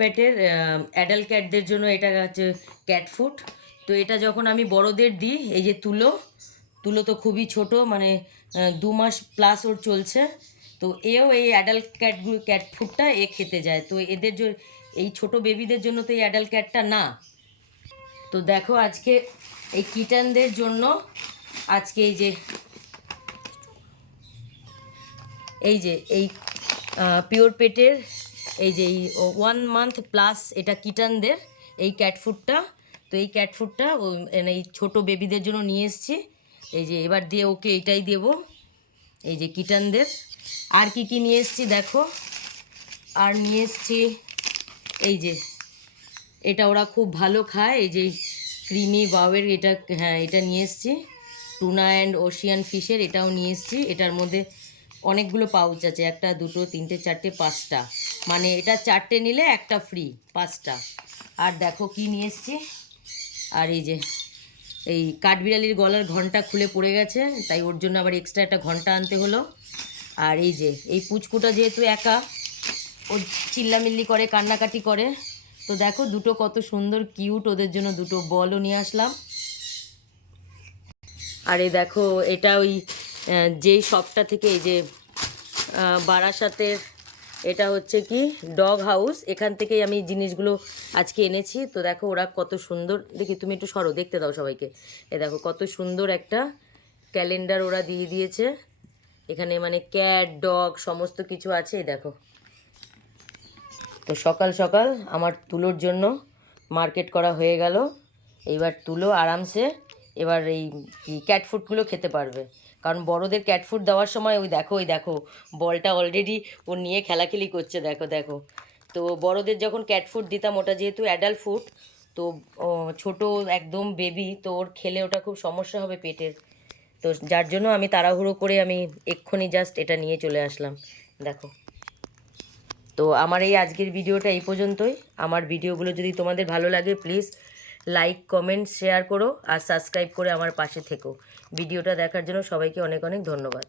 পেটের অ্যাডাল্ট ক্যাটদের জন্য এটা হচ্ছে ক্যাট ফুড। তো এটা যখন আমি বড়দের দিই, এই যে তুলো তুলো তো খুবই ছোট, মানে 2 মাস প্লাস ওর চলছে। তো এও এই অ্যাডাল্ট ক্যাট ফুডটা খেতে যায়। তো এদের এই ছোট বেবিদের জন্য তো এই অ্যাডাল্ট ক্যাটটা না। তো দেখো আজকে এই কিটানদের জন্য আজকে এই পিওর পেটের এই যে এই 1 মান্থ প্লাস এটা কিটানদের এই ক্যাট ফুডটা। তো এই ক্যাট ফুডটা এই ছোটো বেবিদের জন্য নিয়ে এসেছি। এই যে এবার দিয়ে ওকে এইটাই দেবো, এই যে কিটানদের। আর কি কি নিয়ে এসেছি দেখো, আর নিয়ে এসেছি এই যে এটা ওরা খুব ভালো খায়, এই যে ক্রিমি বাউয়ের এটা, হ্যাঁ এটা নিয়ে এসেছি। টুনা অ্যান্ড ওশিয়ান ফিশের এটাও নিয়ে এসেছি। এটার মধ্যে অনেকগুলো পাউচ আছে, 1 2 3 4 5টা, মানে এটা 4টে নিলে একটা ফ্রি, 5টা। আর দেখো কি নিয়ে এসেছি, আর এই যে এই কাঠবিড়ালির গলার ঘন্টা খুলে পড়ে গেছে, তাই ওর জন্য আবার এক্সট্রা একটা ঘন্টা আনতে হলো। আর এই যে এই পুচকুটা যেহেতু একা, ও চিল্লামিল্লি করে, কান্নাকাটি করে, তো দেখো দুটো কত সুন্দর কিউট, ওদের জন্য দুটো বলও নিয়ে আসলাম। আর এই দেখো এটা ওই যেই শপটা থেকে, এই যে বারাসাতের, এটা হচ্ছে কি ডগ হাউস, এখান থেকেই আমি জিনিসগুলো আজকে এনেছি। তো দেখো ওরা কত সুন্দর, দেখি তুমি একটু সরো, দেখতে দাও সবাইকে। এ দেখো কত সুন্দর একটা ক্যালেন্ডার ওরা দিয়ে দিয়েছে এখানে, মানে ক্যাট ডগ সমস্ত কিছু আছে। এই দেখো, তো সকাল সকাল আমার তুলোর জন্য মার্কেট করা হয়ে গেল। এইবার তুলো আরামসে এবার এই ক্যাট ফুডগুলো খেতে পারবে, কারণ বড়দের ক্যাট ফুড দেওয়ার সময় ওই দেখো বলটা অলরেডি ও নিয়ে খেলাখেলি করছে, দেখো দেখো। তো বড়দের যখন ক্যাট ফুড দিতাম, ওটা যেহেতু অ্যাডাল্ট ফুড, তো ছোট একদম বেবি, তো ওর খেলে ওটা খুব সমস্যা হবে পেটের। তো যার জন্য আমি তাড়াহুড়ো করে আমি এক্ষুনি জাস্ট এটা নিয়ে চলে আসলাম, দেখো। তো আমার এই আজকের ভিডিওটা এই পর্যন্তই। আমার ভিডিওগুলো যদি তোমাদের ভালো লাগে, প্লিজ লাইক কমেন্ট শেয়ার করো আর সাবস্ক্রাইব করে আমার পাশে থেকো। ভিডিওটা দেখার জন্য সবাইকে অনেক অনেক ধন্যবাদ।